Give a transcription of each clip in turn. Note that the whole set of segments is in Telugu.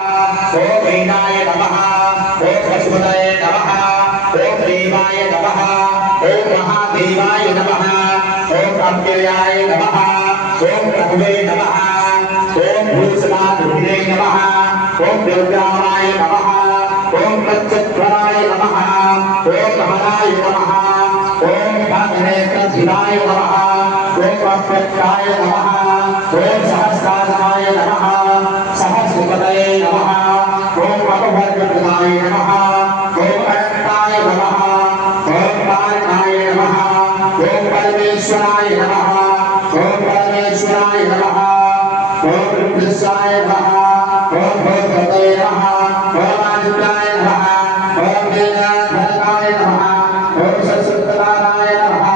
ओम वीणाय नमः ओम पशुपतये नमः ओम देवाय नमः ओम महादेवाय नमः ओम अव्ययाय नमः ओम प्रभवे नमः ओम भूषणाधुरे नमः ओम दुर्गाय नमः ओम प्रत्यक्षराय नमः ओम हराय नमः ओम भद्रेन्द्रशिवाय नमः ओम अव्यक्ताय नमः ओम सहस्राय नमः सहस्रपतये नमः ओम अपवर्गप्रदाय नमः ओम अनंताय नमः ओम कारणाय नमः ओम परमेश्वराय नमः ओम परमेश्वराय नमः ओम रुद्रसाय नमः ओम भगवते नमः ओम आदित्याय नमः ओम नीलाधराय नमः ओम सरस्वताय नमः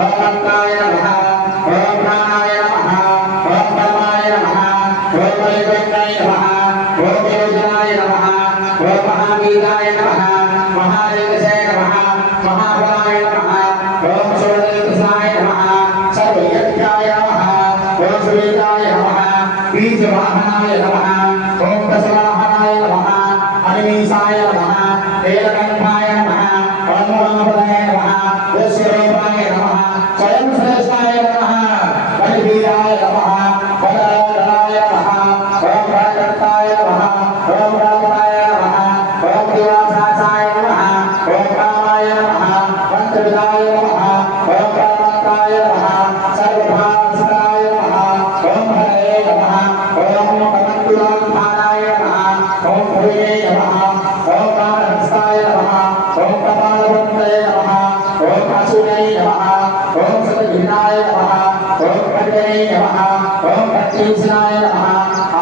ओम अनंताय नमः ओम प्राणाय नमः ओम परमाय नमः ओम वैकुंठाय नमः ओम योजनाय नमः ओम महावीराय नमः महादेवसे नमः महाबलाय नमः ओम सूर्यदेवसाय नमः सर्वयज्ञाय नमः ओम सुवेदाय नमः बीजवाहनाय नमः ओम दशवाहनाय नमः अनिमीसाय नमः नीलकण्ठाय नमः ओम महाबलाय नमः विश्वरूपाय नमः स्वयं श्रेष्ठाय नमः बलवीराय नमः बलराय नमः ओम भगवताय नमः ओम रामाय नमः ओम दिवासाय नमः ओम रामाय नमः मंत्रविदाय नमः ओम प्राणताय नमः सर्वभास्कराय नमः ओम हरे नमः ओम कमंडलाय नमः ओम भूये नमः ओम कालहस्ताय नमः ओम कपालवन्ते नमः ओम असूरे नमः ओम सतविनाय नमः ओम खड्गे नमः ओम भट्टीसनाय नमः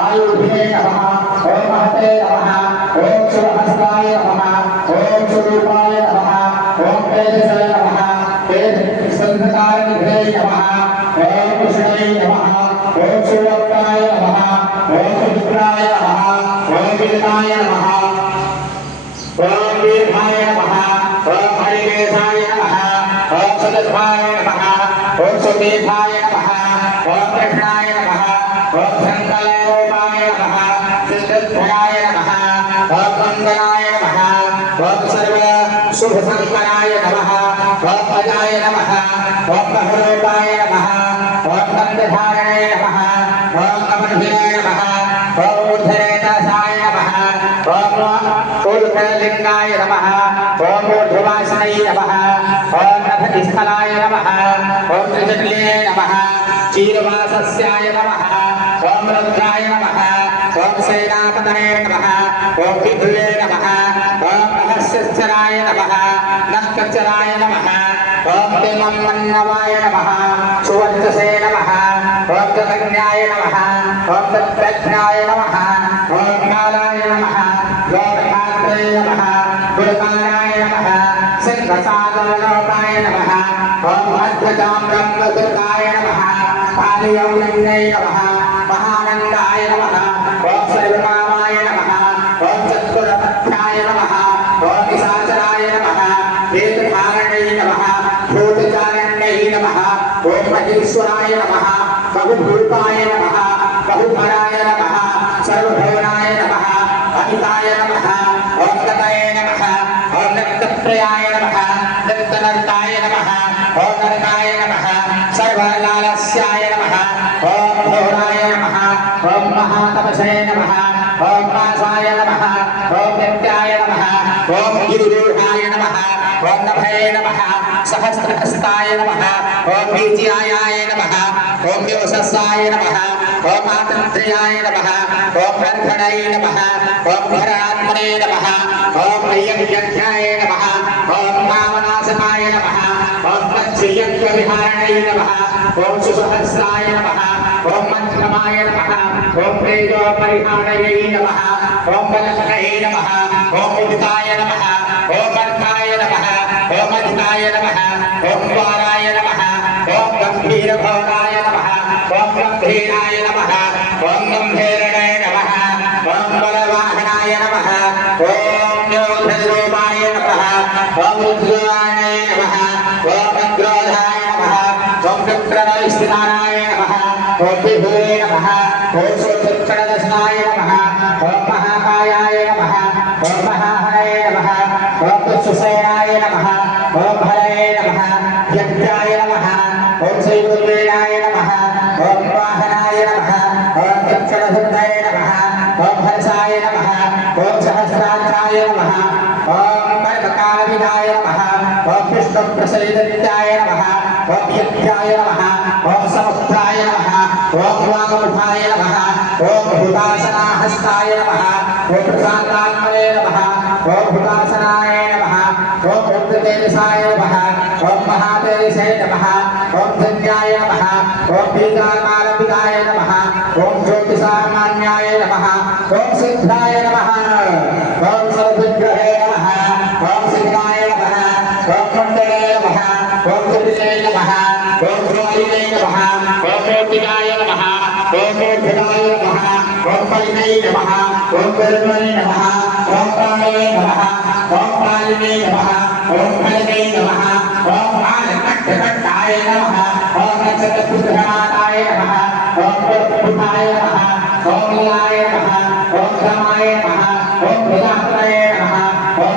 आयुर्भे नमः ओम महते नमः ओम सुरहस्ताय नमः ओम स्वरूपाय नमः ओम तेजसे नमः तेजसंधकारनिधे नमः ओम कृष्णे नमः ओम सुवक्ताय नमः ओम रुद्राय नमः ओम वीराय नमः ओम वीराय नमः ओम हरिकेशाय नमः ओम सदस्वाय नमः ओम सुमेधाय नमः ओम कृष्णाय नमः ओम शंकररूपाय नमः सिद्धध्याय नमः ओम वंदनाय नमः ओम सर्व शुभ संकराय नमः ओम अजाय नमः ओम बहुरूपाय नमः ओम नंदधारणे नमः ओम अमरहिने नमः ओम ऊर्ध्वरेतसाय नमः ओम ऊर्ध्वलिंगाय नमः ओम ऊर्ध्ववासने नमः ओम नभस्थलाय नमः ओम त्रिजटिले नमः चीरवासस्याय नमः ओम रुद्राय नमः ओम सेनापतये नमः ओम विधुये नमः ओम रहस्यचराय नमः नक्षचराय नमः ओम तिमन्नवाय नमः सुवर्चसे नमः ओम जगन्याय नमः ओम तत्प्रज्ञाय नमः ओम कालाय नमः ओम खात्रे नमः गुरुकाराय नमः सिंहसागरलोकाय नमः ओम अद्भुताम्रमदुर्गाय नमः पालियौलिन्यै नमः महानन्दाय नमः ओम सर्वकामाय नमः ओम चतुरपथ्याय नमः ओम निशाचराय नमः वेदधारण्यै नमः भूतचारण्यै नमः ओम महेश्वराय नमः बहुभूताय नमः बहुभराय नमः सर्वभुवनाय नमः अमिताय नमः ओम गतये नमः ओम नक्तप्रियाय नमः नक्तनर्ताय नमः ओम नरकाय नमः सर्वलालस्याय नमः ओम घोराय नमः ओम महातपसे नमः ओम पासाय नमः ओम नित्याय नमः ओम गिरिरूढाय नमः ओम नभये नमः सहस्रहस्ताय नमः ओम बीज्यायाय नमः ओम योषसाय नमः ओम आतन्त्र्याय नमः ओम ब्रह्मणे नमः ओम भरात्मने नमः ओम यज्ञाय नमः ओम कामनाशनाय नमः ओम मत्स्ययज्ञविहारणे नमः ओम सुसहस्राय नमः ओम मध्यमाय नमः ओम प्रेतोपरिहारये नमः ओम बलकटे नमः ओम उदिताय नमः ओम अर्काय नमः ओम अधिताय नमः ओम द्वाराय नमः ओम गंभीरभवनाय नमः ओम गंभीराय नमः ओम गंभीरणे नमः ओम बलवाहनाय नमः ओम योधरूपाय नमः ओम रुद्राय नमः ओम अग्रोधाय नमः ओम विक्रमस्थिताय नमः ओम विभुवे नमः ओम सुदक्षिणदशनाय नमः ओम ఓం సుసేనాయ నమః ఓం హరయే నమః యజ్ఞాయ నమః ఓం శ్రీ గురువేణాయ నమః ఓం వాహనాయ నమః ఓం దక్షిణశుద్ధాయ నమః ఓం హర్షాయ నమః ఓం సహస్రాక్షాయ నమః ఓం పరమకాలవిదాయ నమః ఓం విష్ణుప్రసైదత్యాయ నమః ఓం యజ్ఞాయ నమః ఓం సముద్రాయ నమః ఓం వామముఖాయ నమః ఓం భూతాసనాహస్తాయ నమః ఓం ప్రశాంతాత్మనే నమః ఓం భూతాసనాయ నమః ఓం రుద్రతేజసాయ నమః ఓం మహాతేజసే నమః ఓం ధన్యాయ నమః ఓం పీతాకాలపితాయ నమః ఓం జ్యోతిసామాన్యాయ నమః ఓం సిద్ధాయ నమః ఓం సర్వవిగ్రహే నమః ఓం సిద్ధాయ నమః ఓం మండలే నమః ఓం తులిసే నమః ఓం ధ్రువలినే నమః ఓం మూర్తికాయ నమః ఓం మూర్తికాయ నమః ఓం పైనే నమః ఓం పెరుమణే నమః ఓం ప్రాణే నమః ఓం ప్రాణినే నమః ఓం ఫలనే నమః ఓం బాలకట్టకట్టాయ నమః ఓం నక్షత్రపుత్రాయ నమః ఓం పురుషాయ నమః ఓం లాయ నమః ఓం రమాయ నమః ఓం ప్రజాపతయే నమః ఓం